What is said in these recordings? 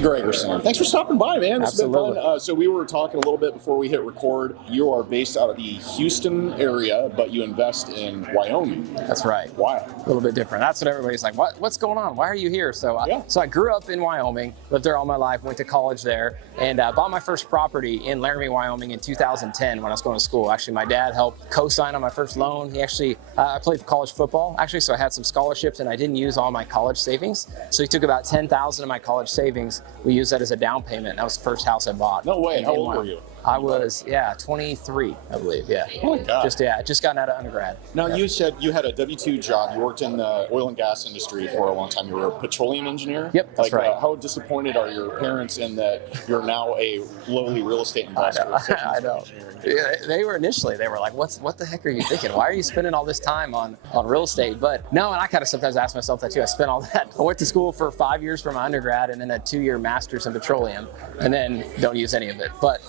Gregersen, thanks for stopping by, man. This Absolutely. has been fun. So we were talking a little bit before we hit record. You are based out of the Houston area, but you invest in Wyoming. That's right. Why? A little bit different. That's what everybody's like, what's going on? Why are you here? So I grew up in Wyoming, lived there all my life, went to college there, and bought my first property in Laramie, Wyoming in 2010 when I was going to school. Actually, my dad helped co-sign on my first loan. He actually, I played college football, actually, so I had some scholarships, and I didn't use all my college savings. So he took about $10,000 of my college savings. We used that as a down payment. That was the first house I bought. No way. How old were you? I was, 23, I believe, yeah. Oh my God. Just gotten out of undergrad. Now, you said you had a W-2 job. You worked in the oil and gas industry for a long time. You were a petroleum engineer? Yep, that's right. How disappointed are your parents in that you're now a lowly real estate investor? I know. Yeah, they were like, what the heck are you thinking? Why are you spending all this time on real estate? But no, and I kind of sometimes ask myself that too. I spent all that. I went to school for 5 years for my undergrad and then a 2-year master's in petroleum and then don't use any of it. But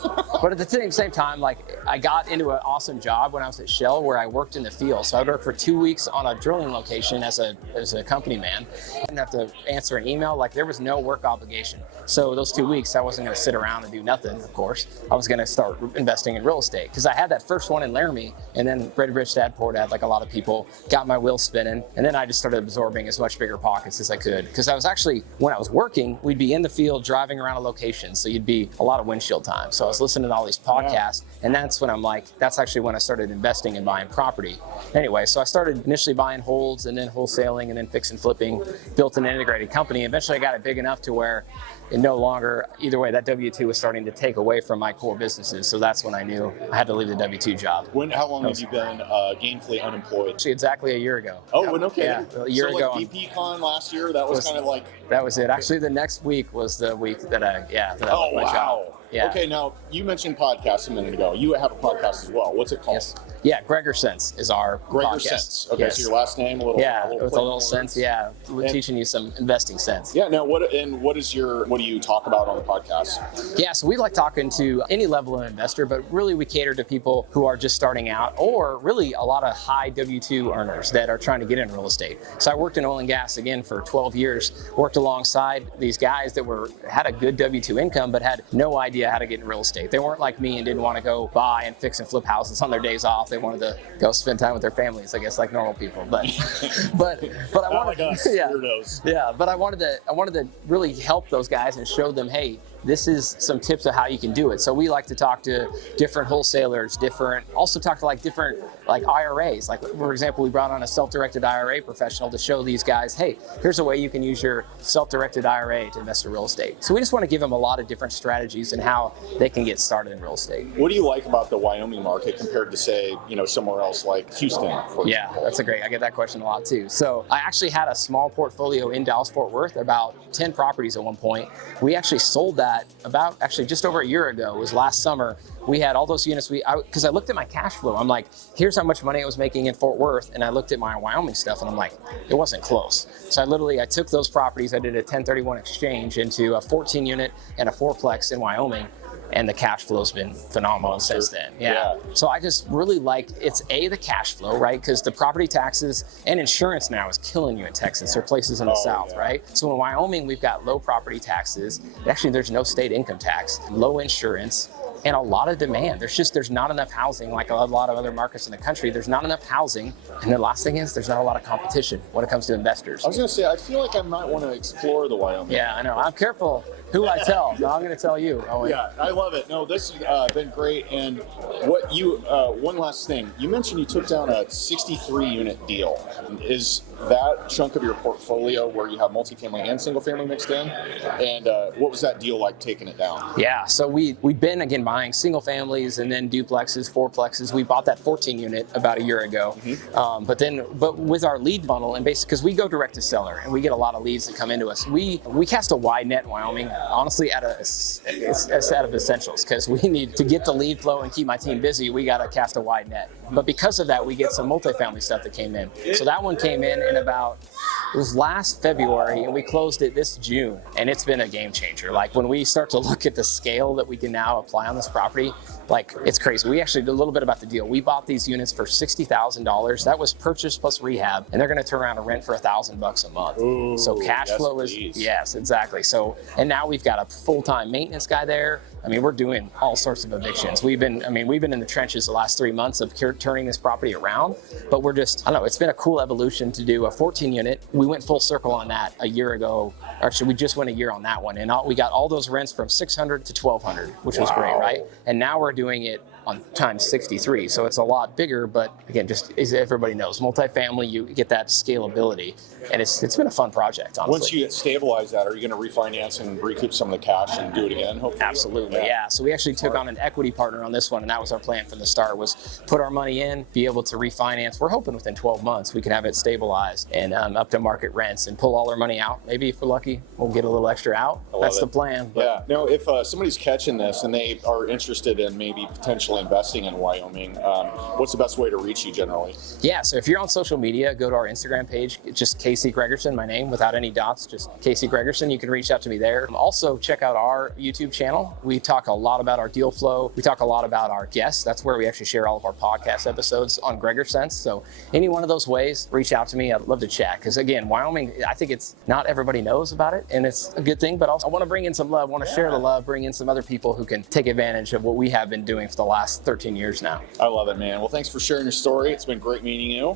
at the same time, like I got into an awesome job when I was at Shell where I worked in the field. So I worked for 2 weeks on a drilling location as a company man. I didn't have to answer an email. Like there was no work obligation. So those 2 weeks, I wasn't going to sit around and do nothing, of course. I was going to start investing in real estate because I had that first one in Laramie and then Ready Rich Dad Poor Dad, like a lot of people, got my wheels spinning. And then I just started absorbing as much BiggerPockets as I could. Because I was actually, when I was working, we'd be in the field driving around a location. So you'd be a lot of windshield time. So I was listening to all these podcasts. And that's when I'm like, that's actually when I started investing and buying property. Anyway, so I started initially buying holds and then wholesaling and then fix and flipping, built an integrated company. Eventually I got it big enough to where it no longer, either way, that W-2 was starting to take away from my core businesses. So that's when I knew I had to leave the W-2 job. How long have you been gainfully unemployed? Actually, exactly a year ago. Oh, okay. Yeah, a year ago. Like VPCon last year, that was kind of like... That was it. Actually, the next week was the week that I left my job. Yeah. Okay, now you mentioned podcasts a minute ago. You have a podcast as well. What's it called? Yes. Yeah, Gregersen is our podcast. Okay, yes. So your last name, with a little sense. Yeah, we're teaching you some investing sense. Yeah. Now, what do you talk about on the podcast? Yeah, so we like talking to any level of investor, but really we cater to people who are just starting out, or really a lot of high W-2 earners that are trying to get in real estate. So I worked in oil and gas again for 12 years. Worked alongside these guys that had a good W-2 income, but had no idea how to get in real estate. They weren't like me and didn't want to go buy and fix and flip houses on their days off. They wanted to go spend time with their families, I guess, like normal people. But I wanted, like us, weirdos. Yeah, but I wanted to really help those guys and show them, hey, this is some tips of how you can do it. So we like to talk to different wholesalers, also talk to different IRAs. Like, for example, we brought on a self-directed IRA professional to show these guys, hey, here's a way you can use your self-directed IRA to invest in real estate. So we just want to give them a lot of different strategies and how they can get started in real estate. What do you like about the Wyoming market compared to, say, somewhere else like Houston, for example? Yeah, I get that question a lot too. So I actually had a small portfolio in Dallas-Fort Worth, about 10 properties at one point. We actually sold that about just over a year ago. It was last summer. We had all those units. Because I looked at my cash flow. I'm like, here's how much money I was making in Fort Worth, and I looked at my Wyoming stuff, and I'm like, it wasn't close. So I took those properties. I did a 1031 exchange into a 14 unit and a fourplex in Wyoming. And the cash flow's been phenomenal since then. Yeah. So I just really it's the cash flow, right? Because the property taxes and insurance now is killing you in Texas or places in the South, right? So in Wyoming, we've got low property taxes. Actually, there's no state income tax, low insurance, and a lot of demand. There's not enough housing, like a lot of other markets in the country. There's not enough housing. And the last thing is there's not a lot of competition when it comes to investors. I was going to say, I feel like I might want to explore the Wyoming. Yeah, I know. I'm careful who I tell. No, I'm going to tell you, Owen. Yeah, I love it. No, this has been great. And one last thing. You mentioned you took down a 63-unit deal. Is that chunk of your portfolio where you have multifamily and single family mixed in? And what was that deal like taking it down? Yeah, so we've been, again, buying single families and then duplexes, fourplexes. We bought that 14 unit about a year ago. Mm-hmm. But with our lead funnel, and basically, because we go direct to seller and we get a lot of leads that come into us, we cast a wide net in Wyoming, honestly, out of essentials, because we need to get the lead flow and keep my team busy. We got to cast a wide net. But because of that, we get some multifamily stuff that came in. So that one came in about It was last February, and we closed it this June, and it's been a game changer. Like when we start to look at the scale that we can now apply on this property, like it's crazy. We actually did a little bit about the deal. We bought these units for $60,000. That was purchase plus rehab, and they're going to turn around and rent for $1,000 a month. Ooh, so cash flow is yes, exactly. So, and now we've got a full-time maintenance guy there. I mean, we're doing all sorts of evictions. We've been in the trenches the last 3 months of turning this property around, but we're just, I don't know, it's been a cool evolution to do a 14 unit. We went full circle on that a year ago. Actually, we just went a year on that one, and we got all those rents from 600 to 1,200, which was great, right? And now we're doing it on times 63, so it's a lot bigger. But again, just as everybody knows, multifamily, you get that scalability, and it's been a fun project, honestly. Once you stabilize that, are you going to refinance and recoup some of the cash and do it again, hopefully? Absolutely, yeah. So we actually took on an equity partner on this one, and that was our plan from the start, was put our money in, be able to refinance. We're hoping within 12 months we can have it stabilized and up to market rents and pull all our money out. Maybe if we're lucky, we'll get a little extra out. That's the plan. But. Yeah. Now, if somebody's catching this and they are interested in maybe potentially investing in Wyoming, what's the best way to reach you generally? Yeah, so if you're on social media, go to our Instagram page. It's just Casey Gregersen, my name, without any dots, just Casey Gregersen. You can reach out to me there. Also, check out our YouTube channel. We talk a lot about our deal flow. We talk a lot about our guests. That's where we actually share all of our podcast episodes on Gregersen. So any one of those ways, reach out to me. I'd love to chat. Because again, Wyoming, I think it's not everybody knows about it, and it's a good thing, but also I want to bring in some love, want to share the love, bring in some other people who can take advantage of what we have been doing for the last 13 years now. I love it, man. Well, thanks for sharing your story. It's been great meeting you.